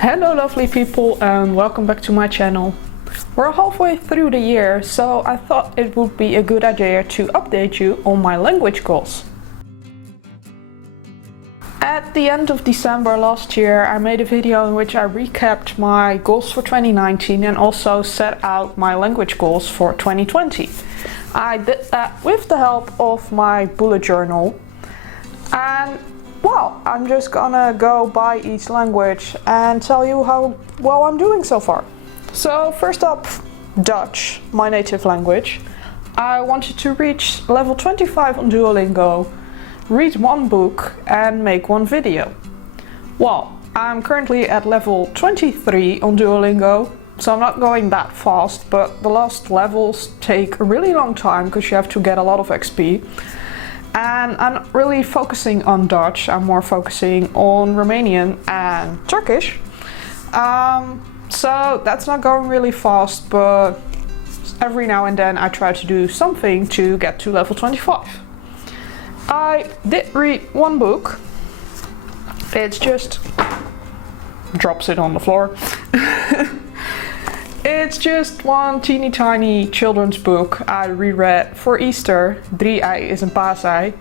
Hello lovely people and welcome back to my channel. We're halfway through the year, so I thought it would be a good idea to update you on my language goals. At the end of December last year I made a video in which I recapped my goals for 2019 and also set out my language goals for 2020. I did that with the help of my bullet journal, and well, I'm just gonna go by each language and tell you how well I'm doing so far. So first up, Dutch, my native language. I wanted to reach level 25 on Duolingo, read one book and make one video. Well, I'm currently at level 23 on Duolingo, so I'm not going that fast, but the last levels take a really long time because you have to get a lot of XP. And I'm not really focusing on Dutch, I'm more focusing on Romanian and Turkish. So that's not going really fast, but every now and then I try to do something to get to level 25. I did read one book. It's just drops it on the floor. It's just one teeny tiny children's book I reread for Easter. 3 ei is een paasei.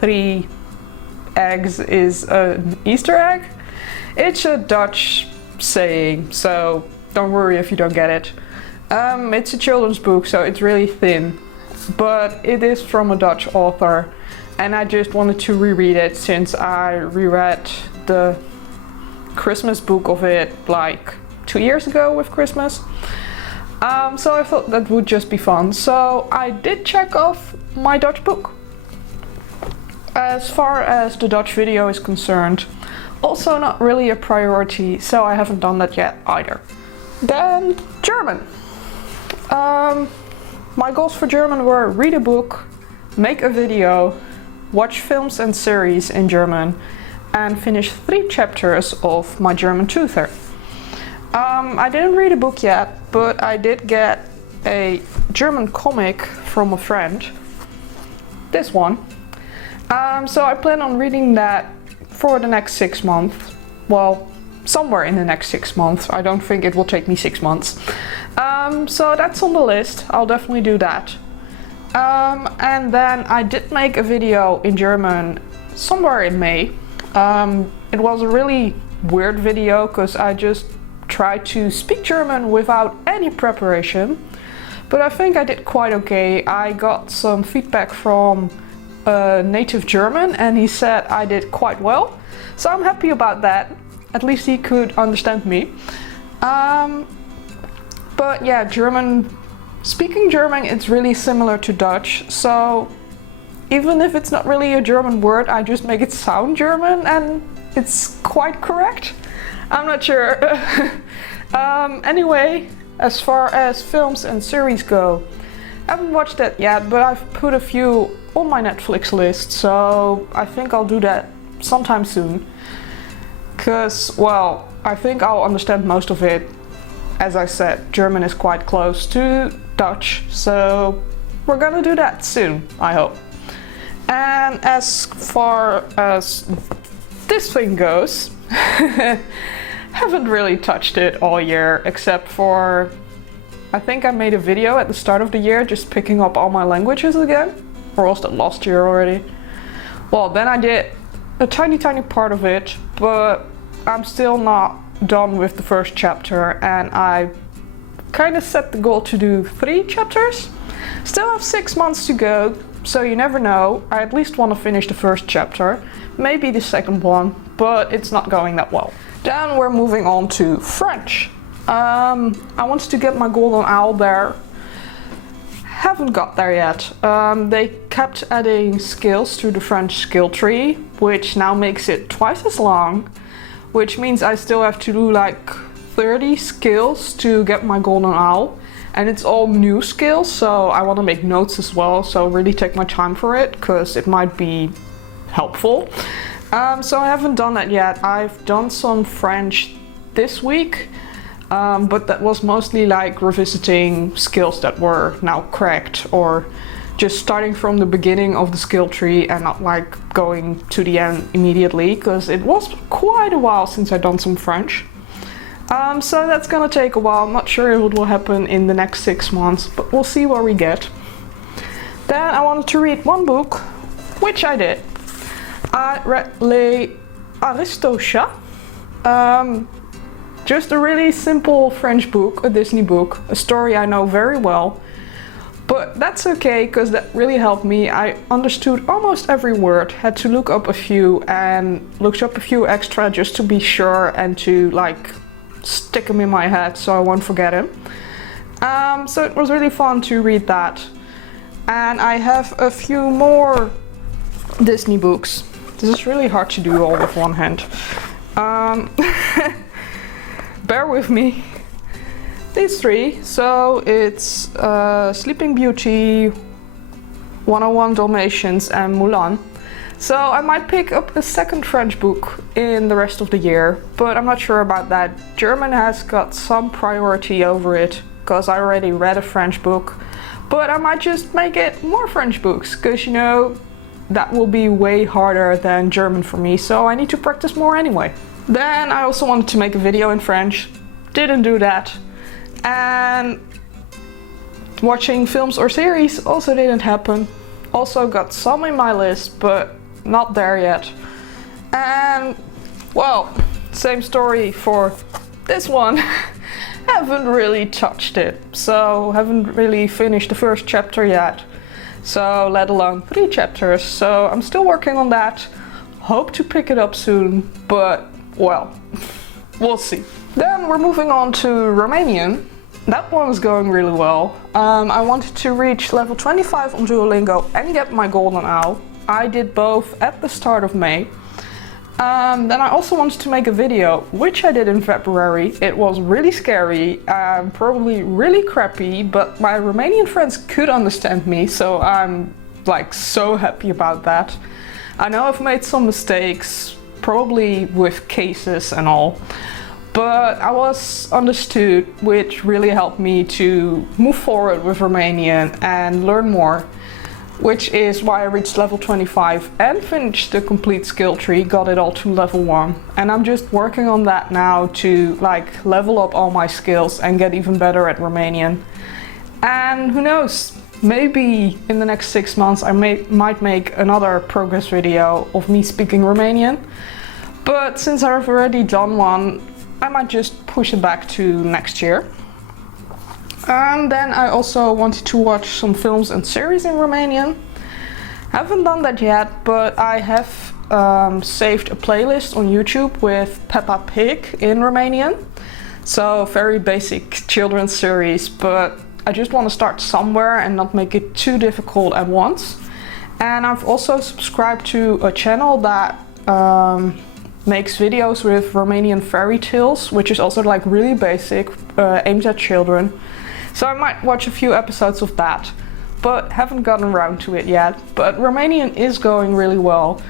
3 eggs is an Easter egg. It's a Dutch saying, so don't worry if you don't get it. It's a children's book, so it's really thin, but it is from a Dutch author, and I just wanted to reread it since I reread the Christmas book of it like 2 years ago with Christmas. So I thought that would just be fun. So I did check off my Dutch book. As far as the Dutch video is concerned, also not really a priority, so I haven't done that yet either. Then German. My goals for German were read a book, make a video, watch films and series in German, and finish 3 chapters of my German tutor. I didn't read a book yet, but I did get a German comic from a friend. This one. So I plan on reading that for the next 6 months. Well, somewhere in the next 6 months. I don't think it will take me 6 months. So that's on the list. I'll definitely do that. And then I did make a video in German somewhere in May. It was a really weird video because I just tried to speak German without any preparation, but I think I did quite okay. I got some feedback from a native German and he said I did quite well, so I'm happy about that. At least he could understand me. But yeah, speaking German, it's really similar to Dutch, so even if it's not really a German word, I just make it sound German and it's quite correct. I'm not sure. Anyway, as far as films and series go, I haven't watched that yet, but I've put a few on my Netflix list, so I think I'll do that sometime soon. Because, well, I think I'll understand most of it. As I said, German is quite close to Dutch, so we're gonna do that soon, I hope. And as far as this thing goes, haven't really touched it all year, except for I think I made a video at the start of the year just picking up all my languages again, or was that last year already? Well, then I did a tiny part of it, but I'm still not done with the first chapter, and I kind of set the goal to do 3 chapters. Still have 6 months to go, so you never know. I at least want to finish the first chapter, maybe the second one, but it's not going that well. Then we're moving on to French. I wanted to get my golden owl there. Haven't got there yet. They kept adding skills to the French skill tree, which now makes it twice as long, which means I still have to do like 30 skills to get my golden owl. And it's all new skills, so I want to make notes as well, so really take my time for it, because it might be helpful. So I haven't done that yet. I've done some French this week, but that was mostly like revisiting skills that were now cracked, or just starting from the beginning of the skill tree and not like going to the end immediately, because it was quite a while since I'd done some French. So that's gonna take a while. I'm not sure if it will happen in the next 6 months, but we'll see where we get. Then I wanted to read one book, which I did. I read BlueIris. Just a really simple French book, a Disney book, a story I know very well. But that's okay, because that really helped me. I understood almost every word, had to look up a few and looked up a few extra just to be sure and to like stick them in my head so I won't forget them. So it was really fun to read that. And I have a few more Disney books. This is really hard to do all with one hand. Bear with me. These three. So it's Sleeping Beauty, 101 Dalmatians and Mulan. So I might pick up a second French book in the rest of the year, but I'm not sure about that. German has got some priority over it, because I already read a French book. But I might just make it more French books, because you know, that will be way harder than German for me, so I need to practice more anyway. Then I also wanted to make a video in French, didn't do that. And watching films or series also didn't happen. Also got some in my list, but not there yet. And well, same story for this one. Haven't really touched it, so haven't really finished the first chapter yet. So let alone 3 chapters, so I'm still working on that. Hope to pick it up soon, but well, we'll see. Then we're moving on to Romanian. That one is going really well. I wanted to reach level 25 on Duolingo and get my golden owl. I did both at the start of May. Then I also wanted to make a video, which I did in February. It was really scary, probably really crappy, but my Romanian friends could understand me, so I'm like so happy about that. I know I've made some mistakes, probably with cases and all, but I was understood, which really helped me to move forward with Romanian and learn more. Which is why I reached level 25 and finished the complete skill tree, got it all to level 1. And I'm just working on that now to like level up all my skills and get even better at Romanian. And who knows, maybe in the next 6 months I might make another progress video of me speaking Romanian. But since I've already done one, I might just push it back to next year. And then I also wanted to watch some films and series in Romanian. Haven't done that yet, but I have saved a playlist on YouTube with Peppa Pig in Romanian. So very basic children's series, but I just want to start somewhere and not make it too difficult at once. And I've also subscribed to a channel that makes videos with Romanian fairy tales, which is also like really basic, aimed at children. So I might watch a few episodes of that, but haven't gotten around to it yet. But Romanian is going really well.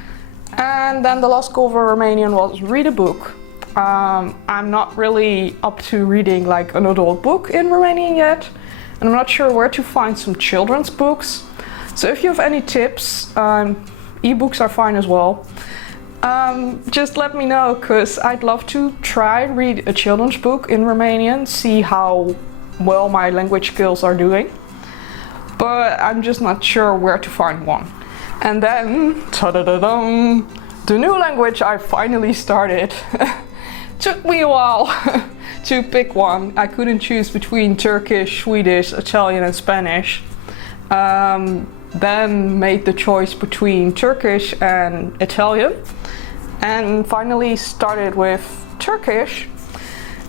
And then the last goal for Romanian was read a book. I'm not really up to reading like an adult book in Romanian yet, and I'm not sure where to find some children's books. So if you have any tips, ebooks are fine as well. Just let me know, because I'd love to try read a children's book in Romanian, see how well my language skills are doing, but I'm just not sure where to find one. And then, ta-da-da-dum, the new language I finally started. Took me a while to pick one. I couldn't choose between Turkish, Swedish, Italian and Spanish. Then made the choice between Turkish and Italian, and finally started with Turkish.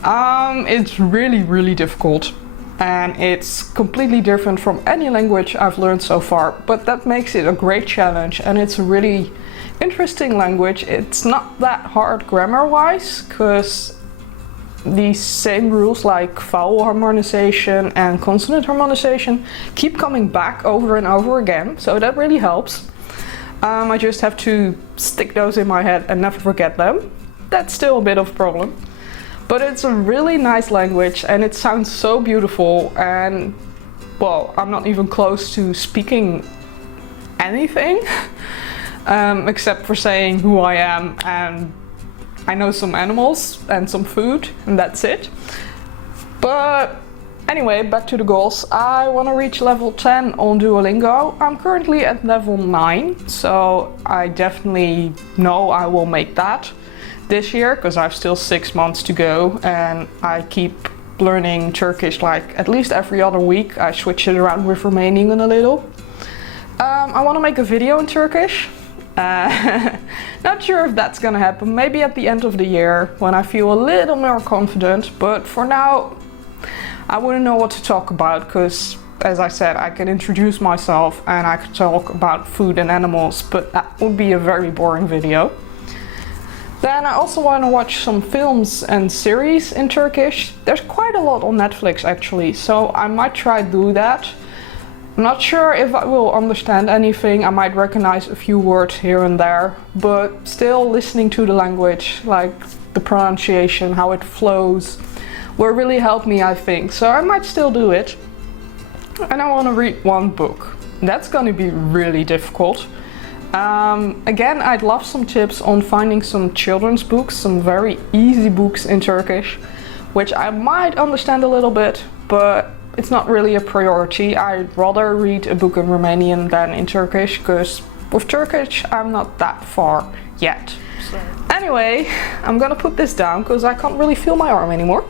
It's really difficult, and it's completely different from any language I've learned so far, but that makes it a great challenge, and it's a really interesting language. It's not that hard grammar-wise, because these same rules like vowel harmonization and consonant harmonization keep coming back over and over again, so that really helps. I just have to stick those in my head and never forget them. That's still a bit of a problem. But it's a really nice language and it sounds so beautiful, and well, I'm not even close to speaking anything except for saying who I am and I know some animals and some food, and that's it. But anyway, back to the goals. I want to reach level 10 on Duolingo. I'm currently at level 9, so I definitely know I will make that this year, because I've still 6 months to go, and I keep learning Turkish like at least every other week. I switch it around with Romanian a little. I want to make a video in Turkish. Not sure if that's gonna happen, maybe at the end of the year when I feel a little more confident, but for now I wouldn't know what to talk about, because as I said, I can introduce myself and I could talk about food and animals, but that would be a very boring video. Then I also want to watch some films and series in Turkish. There's quite a lot on Netflix actually, so I might try to do that. I'm not sure if I will understand anything. I might recognize a few words here and there, but still listening to the language, like the pronunciation, how it flows, will really help me, I think. So I might still do it. And I want to read one book. That's going to be really difficult. Again, I'd love some tips on finding some children's books, some very easy books in Turkish, which I might understand a little bit, but it's not really a priority. I'd rather read a book in Romanian than in Turkish, because with Turkish I'm not that far yet. So. Anyway, I'm gonna put this down because I can't really feel my arm anymore.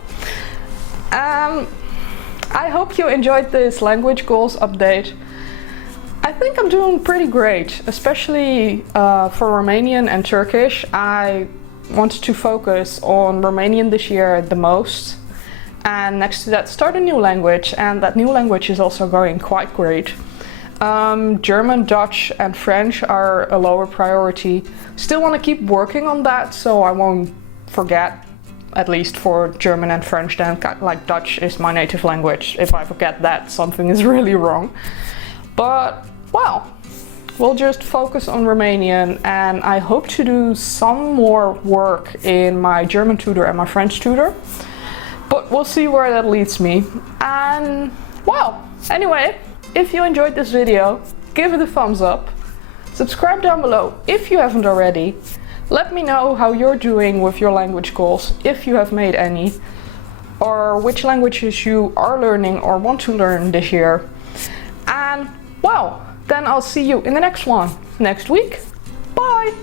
I hope you enjoyed this language goals update. I think I'm doing pretty great, especially for Romanian and Turkish. I wanted to focus on Romanian this year the most. And next to that, start a new language, and that new language is also going quite great. German, Dutch and French are a lower priority. Still want to keep working on that, so I won't forget, at least for German and French then, like Dutch is my native language. If I forget that, something is really wrong. But, well, we'll just focus on Romanian, and I hope to do some more work in my German tutor and my French tutor. But we'll see where that leads me. And well, anyway, if you enjoyed this video, give it a thumbs up. Subscribe down below if you haven't already. Let me know how you're doing with your language goals, if you have made any, or which languages you are learning or want to learn this year. And well, then I'll see you in the next one next week. Bye!